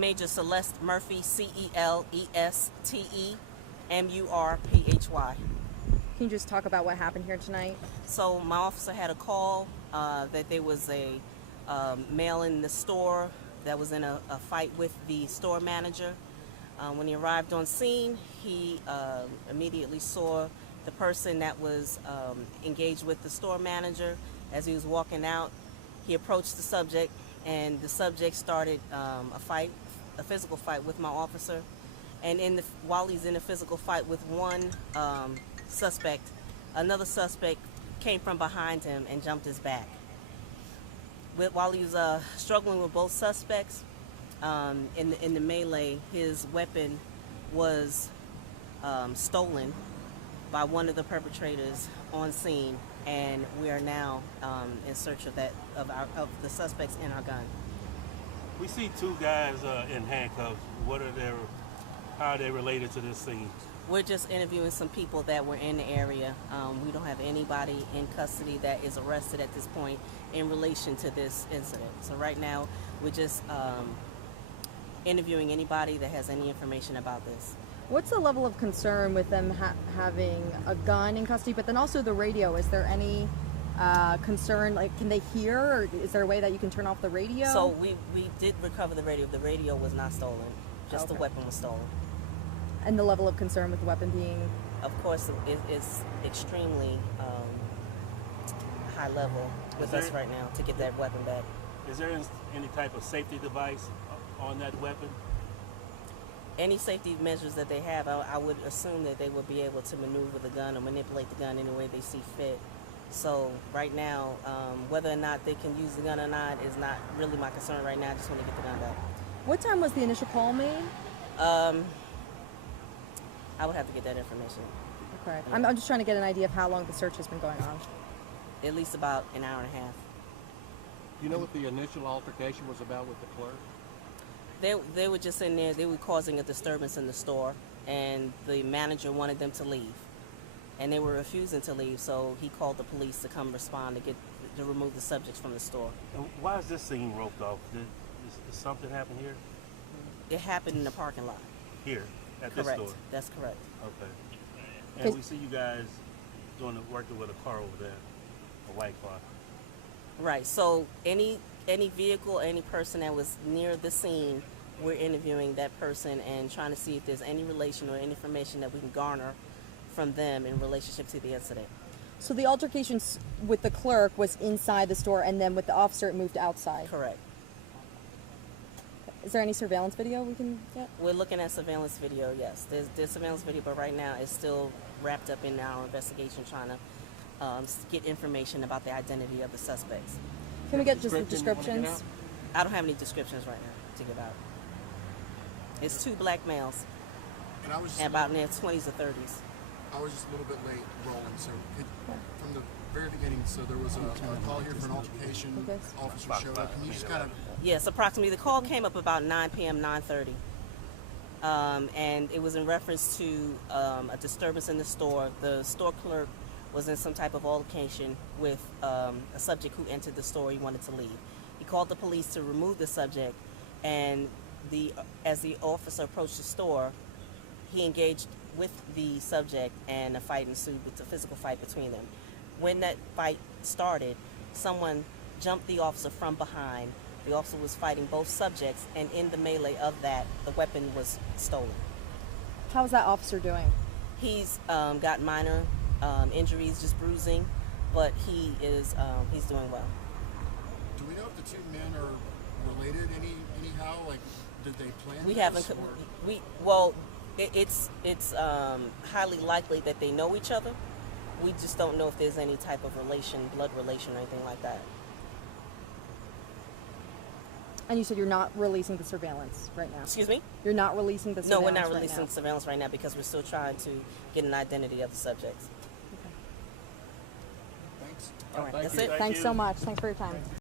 Major Celeste Murphy, CELESTEMURPHY. Can you just talk about what happened here tonight? So my officer had a call that there was a male in the store that was in a fight with the store manager. When he arrived on scene, he immediately saw the person that was engaged with the store manager. As he was walking out, he approached the subject, and the subject started a physical fight with my officer. And while he's in a physical fight with one suspect, another suspect came from behind him and jumped his back. While he was struggling with both suspects, in the melee, his weapon was stolen by one of the perpetrators on scene, and we are now in search of of the suspects and our gun. We see two guys in handcuffs. How are they related to this scene? We're just interviewing some people that were in the area. We don't have anybody in custody that is arrested at this point in relation to this incident. So right now, we're just interviewing anybody that has any information about this. What's the level of concern with them having a gun in custody, but then also the radio? Is there any concern, like can they hear, or is there a way that you can turn off the radio? So we did recover the radio. The radio was not stolen, just the weapon was stolen. And the level of concern with the weapon being? Of course, it is extremely high level with us right now to get that weapon back. Is there any type of safety device on that weapon? Any safety measures that they have, I would assume that they would be able to maneuver the gun or manipulate the gun any way they see fit. So right now, whether or not they can use the gun or not is not really my concern right now. I just want to get the gun back. What time was the initial call made? I would have to get that information. Okay. I'm just trying to get an idea of how long the search has been going on. At least about an hour and a half. You know what the initial altercation was about with the clerk? They were just in there. They were causing a disturbance in the store, and the manager wanted them to leave, and they were refusing to leave. So he called the police to come respond to remove the subjects from the store. And why is this scene roped off? Did something happen here? It happened in the parking lot. Here at Correct. this store. That's correct. Okay. And we see you guys working with a car over there, a white car. Right. So any vehicle, any person that was near the scene, we're interviewing that person and trying to see if there's any relation or any information that we can garner from them in relationship to the incident. So the altercations with the clerk was inside the store, and then with the officer it moved outside? Correct. Is there any surveillance video we can get? We're looking at surveillance video, yes. There's surveillance video, but right now it's still wrapped up in our investigation trying to get information about the identity of the suspects. Can we get just the descriptions? I don't have any descriptions right now to give out. It's two black males, and about in their 20s or 30s. I was just a little bit late rolling, so from the very beginning, so there was a call here for an altercation, officer showed up. Can you just kind of... Yes, approximately. The call came up about 9 p.m., 9:30. And it was in reference to a disturbance in the store. The store clerk was in some type of altercation with a subject who entered the store. He wanted to leave. He called the police to remove the subject, and as the officer approached the store, he engaged with the subject, and a fight ensued, with a physical fight between them. When that fight started, someone jumped the officer from behind. The officer was fighting both subjects, and in the melee of that, the weapon was stolen. How's that officer doing? He's got minor injuries, just bruising, but he's doing well. Do we know if the two men are related anyhow? Like, did they plan We this, haven't. or? It's highly likely that they know each other. We just don't know if there's any type of relation, blood relation, or anything like that. And you said you're not releasing the surveillance right now? Excuse me? You're not releasing the No, surveillance we're not right releasing now. surveillance right now because we're still trying to get an identity of the subjects. Thanks. All right, that's you. it. Thanks so much. Thanks for your time.